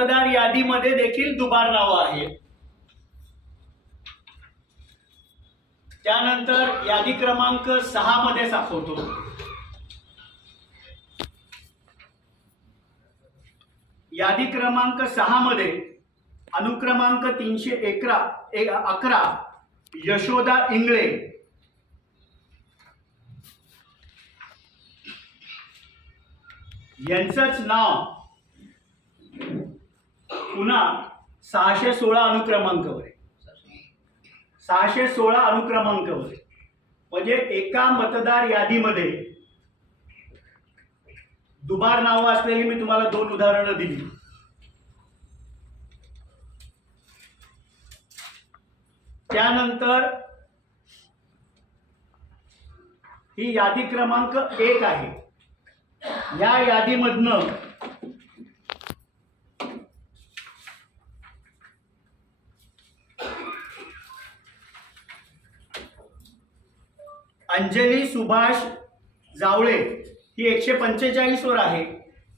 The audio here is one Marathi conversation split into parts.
मतदार यादीमध्ये देखील दुबार नावं आहेत. त्यानंतर यादी क्रमांक सहा मध्ये दाखवतो यादी क्रमांक सहा मध्ये अनुक्रमांक तीनशे एकरा एक अकरा यशोदा इंगळे. यांचंच नाव पुन्हा सहाशे सोळा अनुक्रमांकावर आहे सहाशे सोळा अनुक्रमांकावर आहे. म्हणजे एका मतदार यादीमध्ये दुबार नावं असलेली मी तुम्हाला दोन उदाहरणं दिली. त्यानंतर ही यादी क्रमांक एक आहे. या यादीमधनं अंजली सुभाष जावळे ही एकशे पंचेचाळीसवर आहे.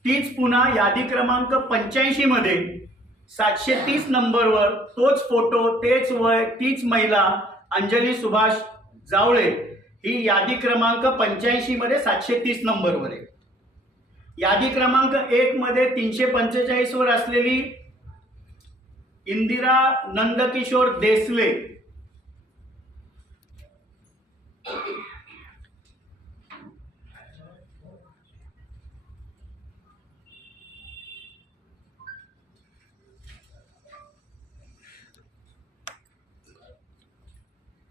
तीच पुन्हा यादी क्रमांक पंच्याऐंशीमध्ये सातशे तीस नंबरवर तोच फोटो तेच वय तीच महिला अंजली सुभाष जावळे ही यादी क्रमांक पंच्याऐंशीमध्ये सातशे तीस नंबरवर आहे. यादी क्रमांक एकमध्ये तीनशे पंचेचाळीसवर असलेली इंदिरा नंदकिशोर देसले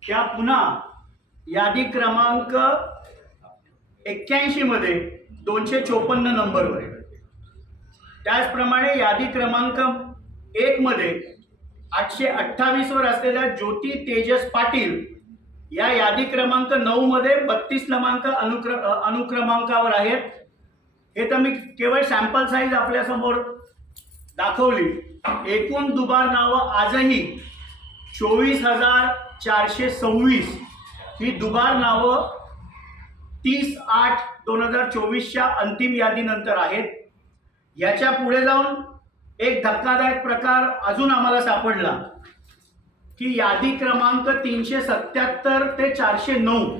त्या पुन्हा यादी क्रमांक एक्क्याऐंशी मध्ये दोनशे चोपन्न नंबरवर त्याचप्रमाणे यादी क्रमांक एक मध्ये आठशे अठ्ठावीस वर असलेल्या ज्योती तेजस पाटील या यादी क्रमांक नऊ मध्ये बत्तीस क्रमांक अनुक्र अनुक्रमांकावर आहेत. हे तर मी केवळ सॅम्पल साईज आपल्यासमोर दाखवली. एकूण दुबार नावं आजही चोवीस हजार चारशे सव्वीस. ही दुबार नावं तीस आठ दोन हजार चोवीसच्या अंतिम यादीनंतर आहेत. याच्यापुढे जाऊन एक धक्कादायक प्रकार अजून आम्हाला सापडला की यादी क्रमांक तीनशे सत्याहत्तर ते चारशे नऊ.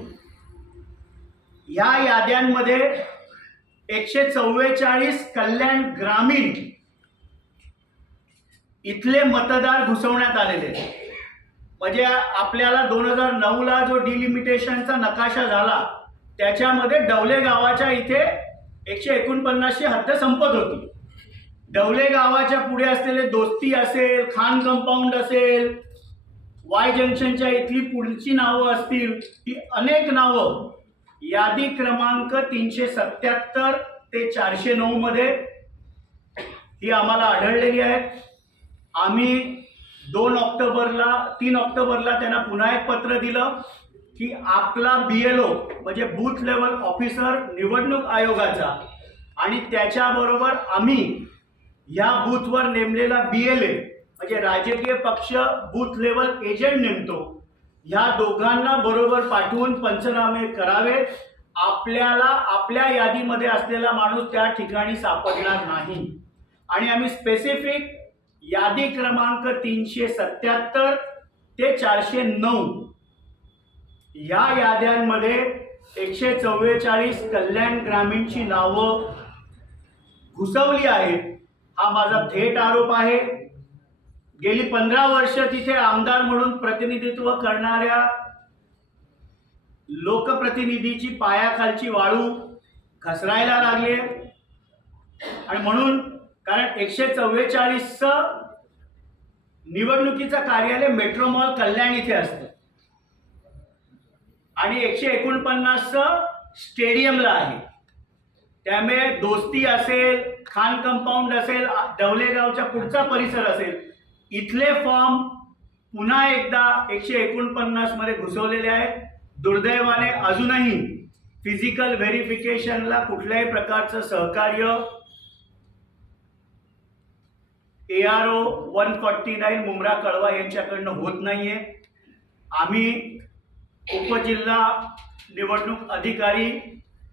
या याद्यांमध्ये एकशे चव्वेचाळीस कल्याण ग्रामीण इथले मतदार घुसवण्यात आलेले आहेत. म्हणजे आपल्याला दोन हजार नऊला जो डिलिमिटेशनचा नकाशा झाला त्याच्यामध्ये डवले गावाच्या इथे एकशे एकोणपन्नासची हद्द संपत होती. डवले गावाच्या पुढे असलेले दोस्ती असेल खान कंपाऊंड असेल वाय जंक्शनच्या इथली पुढची नावं असतील ही अनेक नावं यादी क्रमांक तीनशे सत्याहत्तर ते चारशे नऊ मध्ये ही आम्हाला आढळलेली आहेत. आम्ही दोन ऑक्टोबरला तीन ऑक्टोबरला त्यांना पुन्हा एक पत्र दिलं की आपला बी एल ओ म्हणजे बूथ लेवल ऑफिसर निवडणूक आयोगाचा. आणि त्याच्याबरोबर आम्ही या बूथवर नेमलेला बी एल ए म्हणजे राजकीय पक्ष बूथ लेवल एजंट नेमतो. ह्या दोघांना बरोबर पाठवून पंचनामे करावेत आपल्याला आपल्या यादीमध्ये असलेला माणूस त्या ठिकाणी सापडणार नाही. आणि आम्ही स्पेसिफिक यादी क्रमांक तीनशे सत्याहत्तर ते चारशे नऊ. या याद्यांमध्ये एकशे चव्वेचाळीस कल्याण ग्रामीणची नावं घुसवली आहेत. हा माझा थेट आरोप आहे. गेली पंधरा वर्ष तिथे आमदार म्हणून प्रतिनिधित्व करणाऱ्या लोकप्रतिनिधीची पायाखालची वाळू घसरायला लागली आणि म्हणून कारण एकशे चव्वेचाळीस निवडणुकीचं कार्यालय मेट्रो मॉल कल्याण इथे असतं. आणि एकशे एकोणपन्नास स्टेडियमला आहे. त्यामुळे दोस्ती असेल खान कंपाऊंड असेल डवलेगावच्या पुढचा परिसर असेल इथले फॉर्म पुन्हा एकदा एकशे एकोणपन्नासमध्ये घुसवलेले आहेत. दुर्दैवाने अजूनही फिजिकल व्हेरिफिकेशनला कुठल्याही प्रकारचं सहकार्य A R O one forty nine Mumbra Kalwa यांच्याकडनं होत नाही आहे आम्ही उपजिल्हा निवडणूक अधिकारी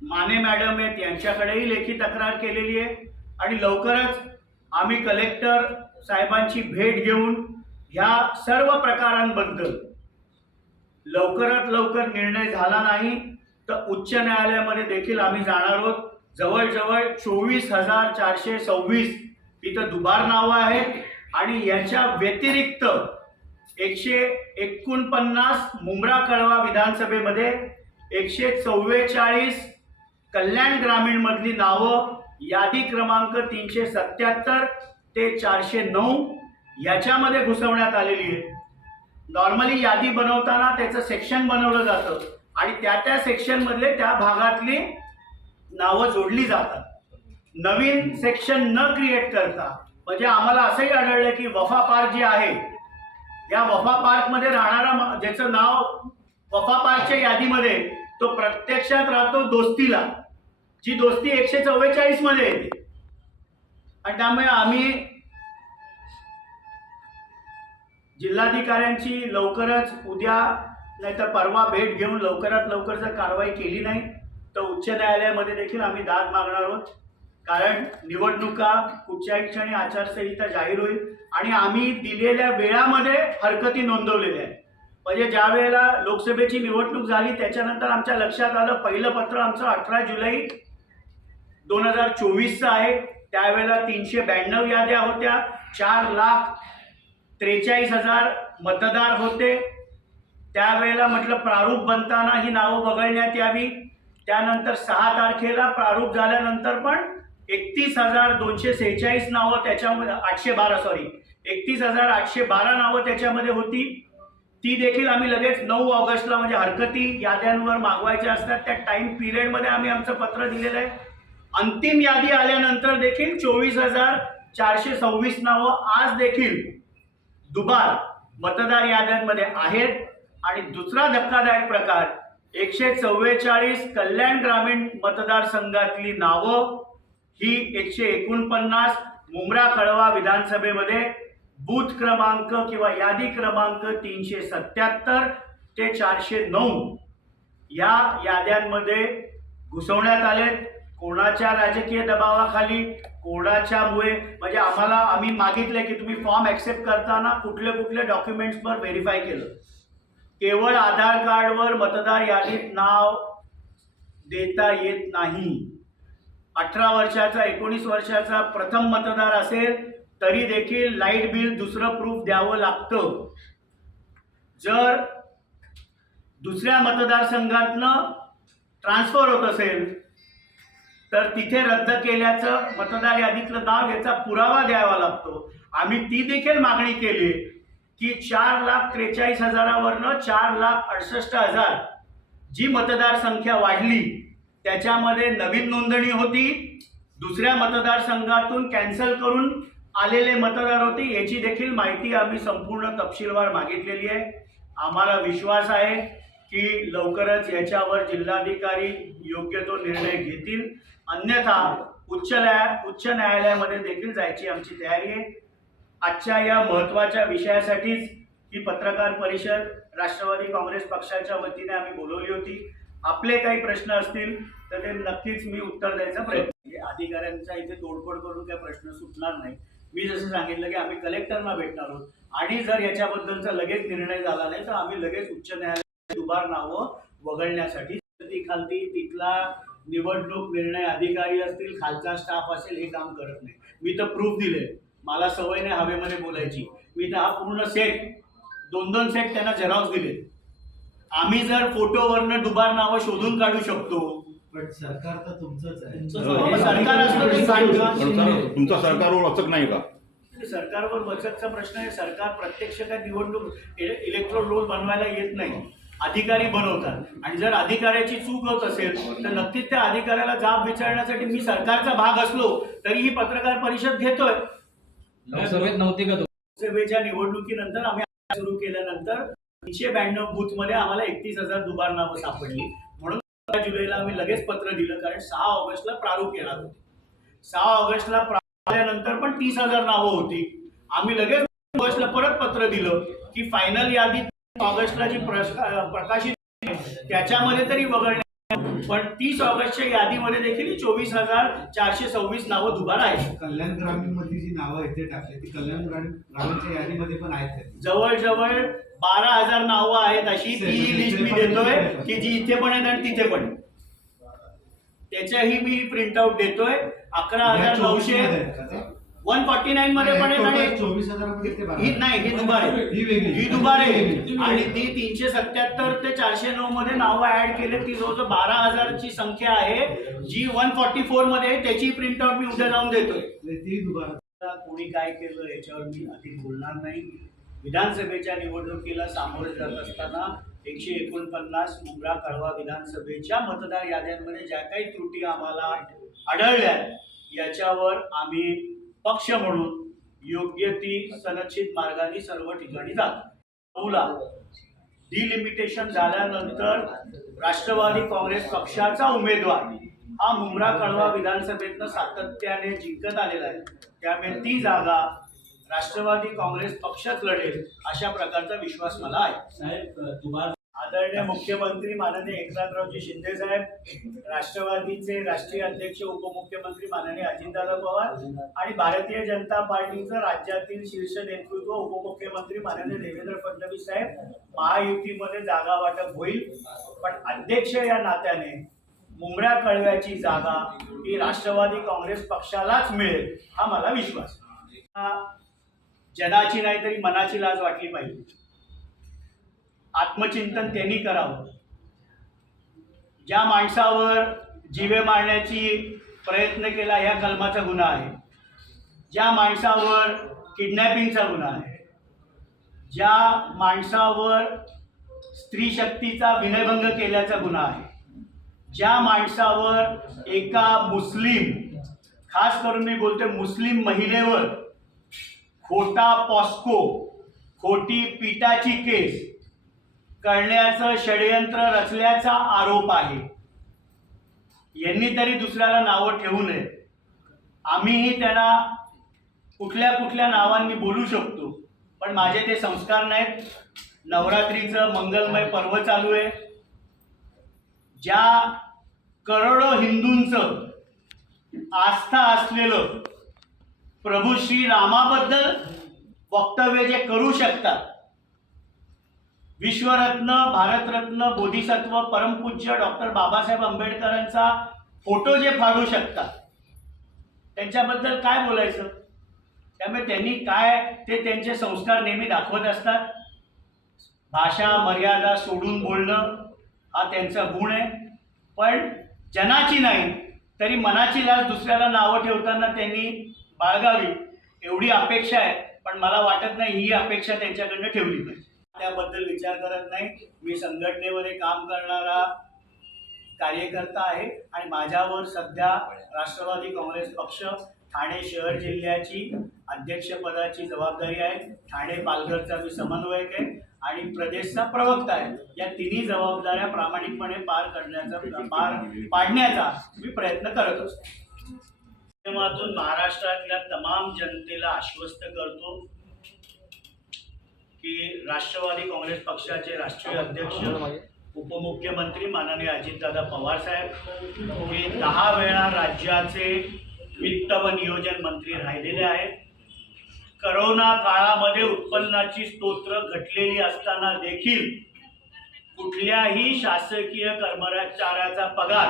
माने मॅडम आहेत यांच्याकडेही लेखी तक्रार केलेली आहे. आणि लवकरच आम्ही कलेक्टर साहेबांची भेट घेऊन ह्या सर्व प्रकारांबद्दल लवकरात लवकर निर्णय झाला नाही तर उच्च न्यायालयामध्ये देखील आम्ही जाणार आहोत. जवळजवळ चोवीस हजार चारशे सव्वीस इथं दुबार नावं आहेत आणि याच्या व्यतिरिक्त एकशे एकोणपन्नास मुंब्रा कळवा विधानसभेमध्ये एकशे चव्वेचाळीस कल्याण ग्रामीणमधली नावं यादी क्रमांक तीनशे सत्याहत्तर ते चारशे नऊ याच्यामध्ये घुसवण्यात आलेली आहे. नॉर्मली यादी बनवताना त्याचं सेक्शन बनवलं जातं आणि त्या त्या सेक्शनमधले त्या भागातली नावं जोडली जातात. नवीन सेक्शन न क्रिएट करता म्हणजे आम्हाला असंही आढळलं की वफा पार्क जे आहे या वफा पार्कमध्ये राहणारा ज्याचं नाव वफा पार्कच्या यादीमध्ये तो प्रत्यक्षात राहतो दोस्तीला जी दोस्ती एकशे चव्वेचाळीसमध्ये येते. आणि त्यामुळे आम्ही जिल्हाधिकाऱ्यांची लवकरच उद्या नाहीतर परवा भेट घेऊन लवकरात लवकर जर कारवाई केली नाही तर उच्च न्यायालयामध्ये देखील आम्ही दाद मागणार आहोत. कारण निवडणुका कुठच्याही क्षणी आचारसंहिता जाहीर होईल आणि आम्ही दिलेल्या वेळामध्ये हरकती नोंदवलेल्या आहेत. म्हणजे ज्या वेळेला लोकसभेची निवडणूक झाली त्याच्यानंतर आमच्या लक्षात आलं पहिलं पत्र आमचं अठरा जुलै दोन हजार चोवीसचं आहे. त्यावेळेला तीनशे ब्याण्णव याद्या होत्या. चार लाख त्रेचाळीस हजार मतदार होते. त्यावेळेला म्हटलं प्रारूप बनताना ही नावं वगळण्यात यावी. त्यानंतर सहा तारखेला प्रारूप झाल्यानंतर पण एकतीस हजार दोनशे सेहेचाळीस नावं त्याच्यामध्ये आठशे बारा सॉरी एकतीस हजार आठशे बारा नावं त्याच्यामध्ये होती. ती देखील आम्ही लगेच नऊ ऑगस्टला म्हणजे हरकती याद्यांवर मागवायच्या असतात. त्या टाइम पिरियडमध्ये आम्ही आमचं पत्र दिलेलं आहे. अंतिम यादी आल्यानंतर देखील चोवीस हजार चारशे सव्वीस नावं आज देखील दुबार मतदार याद्यांमध्ये आहेत. आणि दुसरा धक्कादायक प्रकार एकशे चव्वेचाळीस कल्याण ग्रामीण मतदारसंघातली नावं ही एकशे एकोणपन्नास मुंब्रा कळवा विधानसभेमध्ये बूथ क्रमांक किंवा यादी क्रमांक तीनशे सत्याहत्तर ते चारशे नऊ या याद्यांमध्ये घुसवण्यात आले कोणाच्या राजकीय दबावाखाली कोणाच्यामुळे? म्हणजे आम्हाला आम्ही मागितले की तुम्ही फॉर्म ऍक्सेप्ट करताना कुठले कुठले डॉक्युमेंट्सवर व्हेरीफाय केलं. केवळ आधार कार्डवर मतदार यादीत नाव देता येत नाही. अठरा वर्षाचा एकोणीस वर्षाचा प्रथम मतदार असेल तरी देखील लाइट बिल दुसरं प्रूफ द्यावं लागतं. जर दुसऱ्या मतदारसंघातनं ट्रान्सफर होत असेल तर तिथे रद्द केल्याचं मतदार यादीतलं नाव याचा पुरावा द्यावा लागतो. आम्ही ती देखील मागणी केली की चार लाख त्रेचाळीस हजारावरनं चार लाख अडसष्ट हजार जी मतदारसंख्या वाढली त्याच्यामध्ये नवीन नोंदणी होती. दुसऱ्या मतदारसंघातून कॅन्सल करून आलेले मतदार होते. याची देखील माहिती आम्ही संपूर्ण तपशीलवार मागितलेली आहे. आम्हाला विश्वास आहे की लवकरच याच्यावर जिल्हाधिकारी योग्य तो निर्णय घेतील. अन्यथा उच्च न्याया उच्च न्यायालयामध्ये देखील जायची आमची तयारी आहे. आजच्या या महत्त्वाच्या विषयासाठीच ही पत्रकार परिषद राष्ट्रवादी काँग्रेस पक्षाच्या वतीने आम्ही बोलवली होती. आपले काही प्रश्न असतील तर ते नक्कीच मी उत्तर द्यायचा प्रयत्न म्हणजे अधिकाऱ्यांचा इथे तोडफोड करून काही प्रश्न सुटणार नाही. मी जसं सांगितलं की आम्ही कलेक्टरना भेटणार आहोत. आणि जर याच्याबद्दलचा लगेच निर्णय झाला नाही तर आम्ही लगेच उच्च न्यायालयात दुबार नावं वगळण्यासाठी ती खालती तिथला निवडणूक निर्णय अधिकारी असतील खालचा स्टाफ असेल हे काम करत नाही. मी तर प्रूफ दिले मला सवय नाही हवेमध्ये बोलायची. मी तर हा पूर्ण सेट दोन दोन सेट त्यांना झेरॉक्स दिले आम्ही जर फोटोवरनं दुबार नावं शोधून काढू शकतो. पण सरकार तर तुमचंच आहे. मग सरकार असलं तरी सांगा. पण सर, तुमचा सरकारवर वचक नाही का? सरकारवर बचतचा प्रश्न आहे. सरकार प्रत्यक्ष काय निवडणूक इलेक्ट्रोल रोल बनवायला येत नाही. अधिकारी बनवतात. आणि जर अधिकाऱ्याची चूक होत असेल तर नक्कीच त्या अधिकाऱ्याला जाब विचारण्यासाठी मी सरकारचा भाग असलो तरी ही पत्रकार परिषद घेतोय. लोकसभेत नव्हती का लोकसभेच्या निवडणुकीनंतर आम्ही सुरू केल्यानंतर तीनशे ब्याण्णव बूथमध्ये आम्हाला एकतीस हजार दुबार नावं सापडली. म्हणून जुलैला आम्ही लगेच पत्र दिलं कारण सहा ऑगस्टला प्रारूप येणार होते. सहा ऑगस्टला आल्यानंतर पण तीस हजार नावं होती. आम्ही लगेच ऑगस्टला परत पत्र दिलं की फायनल यादी ऑगस्टला जी प्रकाशित त्याच्यामध्ये तरी वगळण्यात पण तीस ऑगस्टच्या यादीमध्ये देखील चोवीस हजार चारशे सव्वीस नावं दुबार आहेत कल्याण ग्रामीण मधली जी नावं इथे टाकली ती कल्याण ग्रामीण ग्रामीणच्या यादीमध्ये पण आहेत ती? जवळजवळ बारा हजार नावं आहेत अशी ती लिस्ट मी देतोय की जी इथे पण आहेत आणि तिथे पण आहेत. त्याच्याही मी प्रिंटआउट देतोय अकरा हजार 24 नऊशे मध्ये आहेत ते? वन फॉर्टी नाईन मध्ये पण आहेत टोटल आणि चोवीस नाही ही दुबार. आहे ही दुबार. आहे. आणि ती तीनशे सत्याहत्तर ते चारशे नऊ मध्ये नावं ऍड केले. ती जवळजवळ बारा हजारची संख्या आहे. जी वन फॉर्टी फोरमध्ये त्याची प्रिंटआउट मी उद्या जाऊन देतोय. ती दुबारा. कोणी काय केलं याच्यावर मी अधिक बोलणार नाही. विधानसभेच्या निवडणुकीला सामोरे जात असताना एकशे एकोणपन्नास मुंब्रा कळवा विधानसभेच्या मतदार याद्यांमध्ये ज्या काही त्रुटी आम्हाला आढळल्या याच्यावर आम्ही पक्ष म्हणून योग्य ती संरक्षित मार्गाने सर्व ठिकाणी जात. नऊला डिलिमिटेशन झाल्यानंतर राष्ट्रवादी काँग्रेस पक्षाचा उमेदवार हा मुंब्रा कळवा विधानसभेतनं सातत्याने जिंकत आलेला आहे. त्यामुळे ती जागा राष्ट्रवादी काँग्रेस पक्षच लढेल अशा प्रकारचा विश्वास मला आहे. साहेब तुम्हाला आदरणीय मुख्यमंत्री माननीय एकनाथरावजी शिंदे साहेब राष्ट्रवादीचे राष्ट्रीय अध्यक्ष उपमुख्यमंत्री माननीय अजितदादा पवार आणि भारतीय जनता पार्टीचं राज्यातील शीर्ष नेतृत्व उपमुख्यमंत्री माननीय देवेंद्र फडणवीस साहेब महायुतीमध्ये जागा वाटप होईल. पण अध्यक्ष या नात्याने मुंबड्या कळव्याची जागा ही राष्ट्रवादी काँग्रेस पक्षालाच मिळेल हा मला विश्वास जनाची नाही तरी मनाची लाज वाटली पाहिजे. आत्मचिंतन त्यांनी करावं. ज्या माणसावर जीवे मारण्याची प्रयत्न केला ह्या कलमाचा गुन्हा आहे. ज्या माणसावर किडनॅपिंगचा गुन्हा आहे. ज्या माणसावर स्त्री शक्तीचा विनयभंग केल्याचा गुन्हा आहे. ज्या माणसावर एका मुस्लिम खास करून मी बोलते मुस्लिम महिलेवर खोटा पॉस्को खोटी पिटाची केस करण्याचं षडयंत्र रचल्याचा आरोप आहे. यांनी तरी दुसऱ्याला नावं ठेवू नये. आम्हीही त्यांना कुठल्या कुठल्या नावांनी बोलू शकतो पण माझे ते संस्कार नाहीत. नवरात्रीचं मंगलमय पर्व चालू आहे. ज्या करोडो हिंदूंचं आस्था असलेलं प्रभू श्री रामाबद्दल वक्तव्य जे करू शकतात विश्वरत्न भारतरत्न बोधिसत्व परमपूज्य डॉक्टर बाबासाहेब आंबेडकरांचा फोटो जे फाडू शकतात त्यांच्याबद्दल काय बोलायचं? त्यामुळे त्यांनी काय ते त्यांचे संस्कार नेहमी दाखवत असतात. भाषा मर्यादा सोडून बोलणं हा त्यांचा गुण आहे. पण जनाची नाही तरी मनाची लाज दुसऱ्याला नावं ठेवताना त्यांनी बाळगावी एवढी अपेक्षा आहे. पण मला वाटत नाही ही अपेक्षा त्यांच्याकडनं ठेवली पाहिजे. त्याबद्दल विचार करत नाही. मी संघटनेमध्ये काम करणारा कार्यकर्ता आहे आणि माझ्यावर सध्या राष्ट्रवादी काँग्रेस पक्ष ठाणे शहर जिल्ह्याची अध्यक्षपदाची जबाबदारी आहे. ठाणे पालघरचा मी समन्वयक आहे आणि प्रदेशचा प्रवक्ता आहे. या तिन्ही जबाबदाऱ्या प्रामाणिकपणे पार करण्याचा पार पाडण्याचा मी प्रयत्न करत असतो. माध्यमातून महाराष्ट्रातल्या तमाम जनतेला आश्वस्त करतो. की राष्ट्रवादी काँग्रेस पक्षाचे राष्ट्रीय अध्यक्ष उपमुख्यमंत्री माननीय अजितदादा पवार साहेब हे दहा वेळा राज्याचे वित्त व नियोजन मंत्री राहिलेले आहेत. करोना काळामध्ये उत्पन्नाची स्तोत्र घटलेली असताना देखील कुठल्याही शासकीय कर्मचाऱ्याचा पगार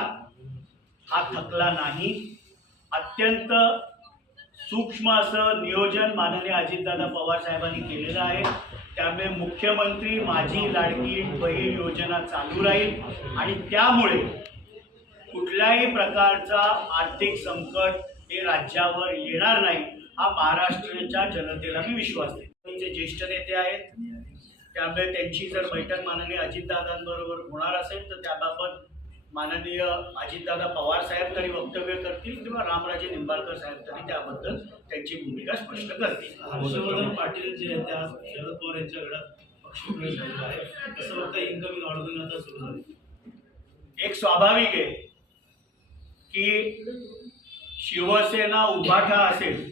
हा थकला नाही. अत्यंत सूक्ष्म असं नियोजन माननीय अजितदादा पवार साहेबांनी केलेलं आहे. त्यामुळे मुख्यमंत्री माझी लाडकी बहीण योजना चालू राहील. आणि त्यामुळे कुठल्याही प्रकारचा आर्थिक संकट हे राज्यावर येणार नाही हा महाराष्ट्राच्या जनतेला मी विश्वास देतो. ज्येष्ठ नेते आहेत. त्यामुळे त्यांची जर बैठक माननीय अजितदादांबरोबर होणार असेल तर त्याबाबत माननीय अजितदादा पवार साहेब तरी वक्तव्य करतील किंवा रामराजे निंबाळकर साहेब तरी त्याबद्दल त्यांची भूमिका स्पष्ट करतील. हर्षवर्धन पाटील जे आहेत त्या शरद पवार यांच्या गडात पक्षप्रवेश झालेला आहे. कसं बघता इन्कमिंग ऑर्डरिंग आता सुरू झाली. एक स्वाभाविक आहे की शिवसेना उभाठा असेल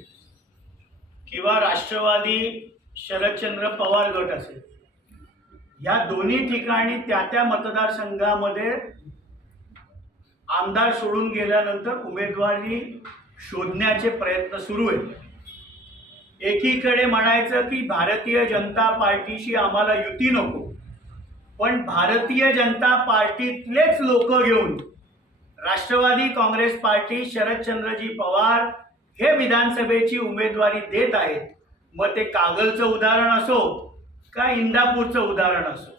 किंवा राष्ट्रवादी शरदचंद्र पवार गट असेल या दोन्ही ठिकाणी त्या त्या मतदारसंघामध्ये आमदार सोडून गेल्यानंतर उमेदवारी शोधण्याचे प्रयत्न सुरू आहेत. एकीकडे म्हणायचं की भारतीय जनता पार्टीशी आम्हाला युती नको पण भारतीय जनता पार्टीतलेच लोक घेऊन राष्ट्रवादी काँग्रेस पार्टी शरदचंद्रजी पवार हे विधानसभेची उमेदवारी देत आहेत. मग ते कागलचं उदाहरण असो का इंदापूरचं उदाहरण असो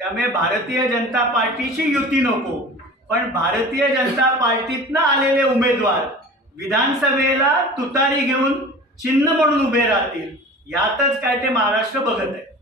त्यामुळे भारतीय जनता पार्टीशी युती नको. पण भारतीय जनता पार्टीतनं आलेले उमेदवार विधानसभेला तुतारी घेऊन चिन्ह म्हणून उभे राहतील. यातच काय ते महाराष्ट्र बघत आहे.